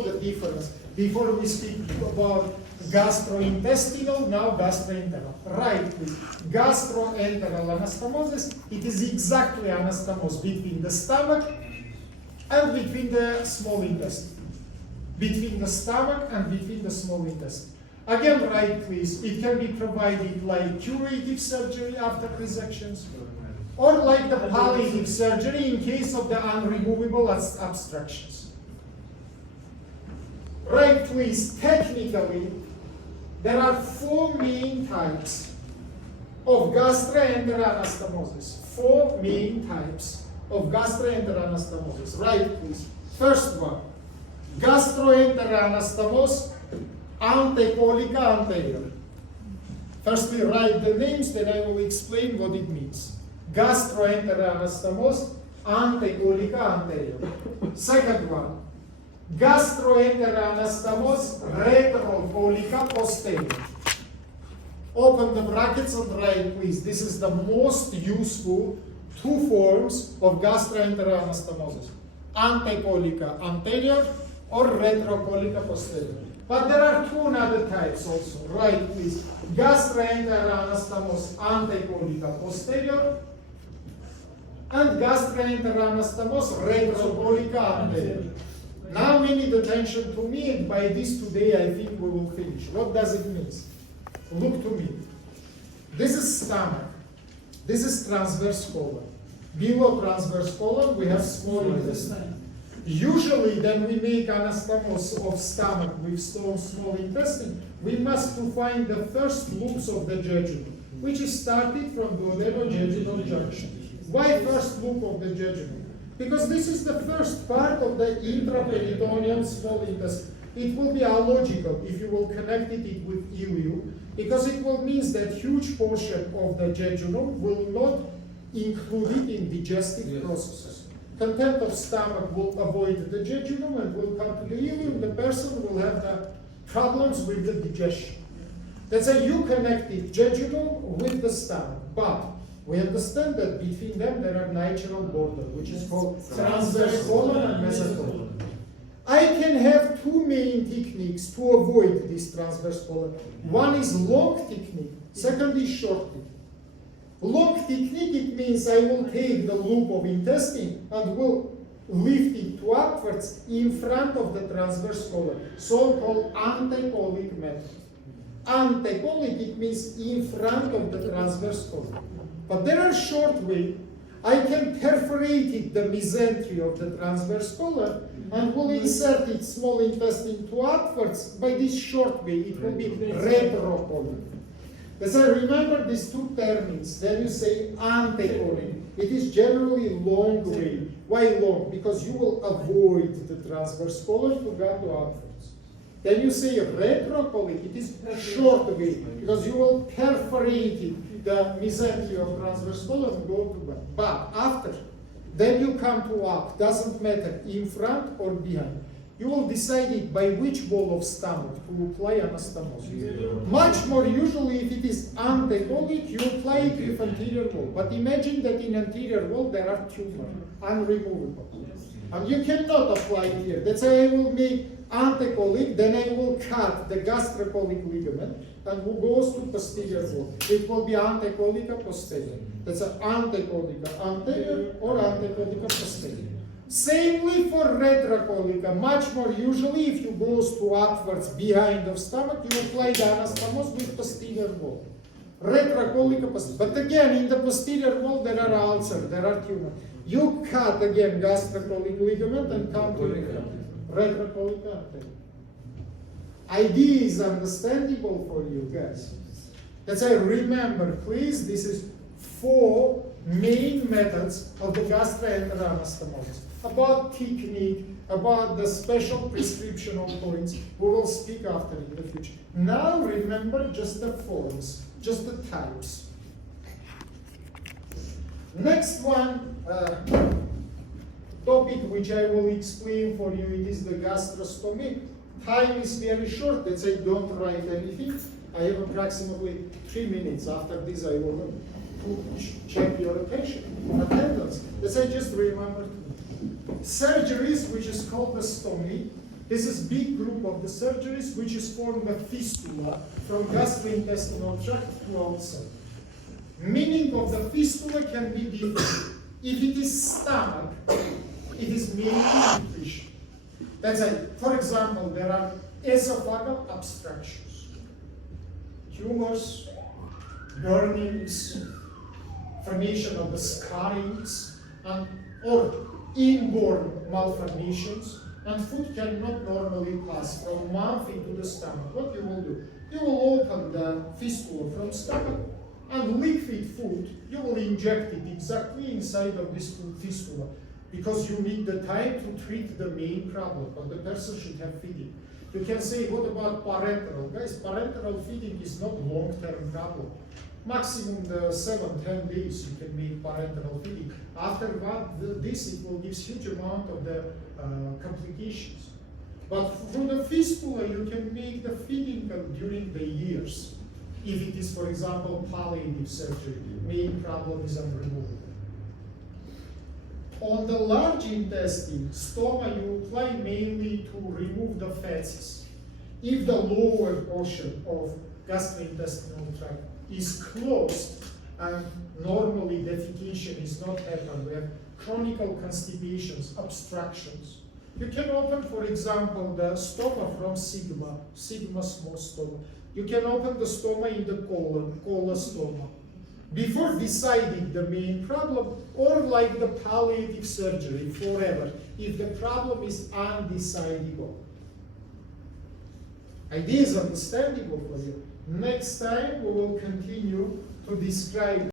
know the difference. Before we speak about gastrointestinal, now gastroenteral. Right, please. Gastroenteral anastomosis, it is exactly anastomosis between the stomach and between the small intestine. Between the stomach and between the small intestine. Again, right, please. It can be provided like curative surgery after resections, or like the palliative surgery in case of the unremovable obstructions. Right, please. Technically, there are 4 main types of gastroenteral anastomosis. 4 main types of gastroenteral anastomosis. Right, please. First one, gastroenteral anastomosis, antecolica anterior. Firstly, write the names, then I will explain what it means. Gastroenteral anastomosis, antecolica anterior. Second one, gastroenteral anastomosis, retrocolica posterior. Open the brackets and write, please. This is the most useful 2 forms of gastroenteral anastomosis. Antecolica anterior or retrocolica posterior. But there are 2 other types also. Right, please. Gastroenteral anastomosis, antecolica posterior, and gastroenteral anastomosis, retrocolica anterior. Now we need attention to me, and by this today I think we will finish. What does it mean? Look to me. This is stomach. This is transverse colon. Below transverse colon we have small intestine. Usually, then we make anastomosis of stomach with small intestine. We must to find the first loops of the jejunum, which is started from duodenojejunal junction. Why first loop of the jejunum? Because this is the first part of the intraperitoneal small intestine. It will be illogical if you will connect it with ileum, because it will mean that huge portion of the jejunum will not include it in digestive processes. Content of stomach will avoid the jejunum and will come to the ileum. The person will have the problems with the digestion. That's why you connect it jejunum with the stomach. But we understand that between them there are natural border, which is called transverse colon and mesocolon. I can have 2 main techniques to avoid this transverse colon. One is long technique, second is short technique. Long technique, it means I will take the loop of intestine and will lift it to upwards in front of the transverse colon, so-called antecolic method. Antecolic, it means in front of the transverse colon. But there are short way. I can perforate it, the mesentery of the transverse colon, and will insert its small intestine to upwards. By this short way, it will be retrocolic. As I remember these 2 terms, then you say antecolic. It is generally long way. Why long? Because you will avoid the transverse colon to go to upwards. Then you say retrocolic. It is short way, because you will perforate it, the mesentery of transverse colon and go to back. But after, then you come to up. Doesn't matter in front or behind. You will decide it by which wall of stomach to apply anastomosis. Much more usually, if it is antecolic, you apply it with anterior wall. But imagine that in anterior wall there are tumor, unremovable. And you cannot apply it here. That's why I will make antecolic, then I will cut the gastrocolic ligament and who goes to posterior wall. It will be antecolica posterior. That's an antecolica anterior or antecolica posterior. Samely for retrocolica, much more usually if you go to upwards behind of stomach, you apply the anastomosis with posterior wall. Retrocolica posterior. But again, in the posterior wall there are ulcers, there are tumors. You cut again gastrocolic ligament and come to retrocolica anterior. Idea is understandable for you guys. That's why remember, please, this is 4 main methods of the gastroenteral anastomosis. About technique, about the special prescriptional points, we will speak after in the future. Now remember just the forms, just the types. Next one, topic which I will explain for you, it is the gastrostomy. Time is very short, let's say don't write anything. I have approximately 3 minutes. After this I will check your attendance. Let's say just remember surgeries, which is called the stomy. This is big group of the surgeries which is forming a fistula from gastrointestinal tract to outside. Meaning of the fistula can be different. If it is stomach, it is mainly nutrition. That's it. For example, there are esophageal obstructions, tumors, burnings, formation of the scarrings, and or inborn malformations, and food cannot normally pass from mouth into the stomach. What you will do? You will open the fistula from stomach, and liquid food, you will inject it exactly inside of this fistula, because you need the time to treat the main problem, but the person should have feeding. You can say, what about parenteral? Guys, parenteral feeding is not long-term problem. Maximum the 7-10 days you can make parenteral feeding. After this, it will give huge amount of the complications. But for the fistula, you can make the feeding during the years. If it is, for example, palliative surgery, main problem is unremovable. On the large intestine, stoma you apply mainly to remove the feces. If the lower portion of gastrointestinal tract is closed and normally defecation is not happening, we have chronic constipations, obstructions. You can open, for example, the stoma from sigma small stoma. You can open the stoma in the colon, colostoma, before deciding the main problem, or like the palliative surgery forever, if the problem is undecidable. Idea is understandable for you. Next time we will continue to describe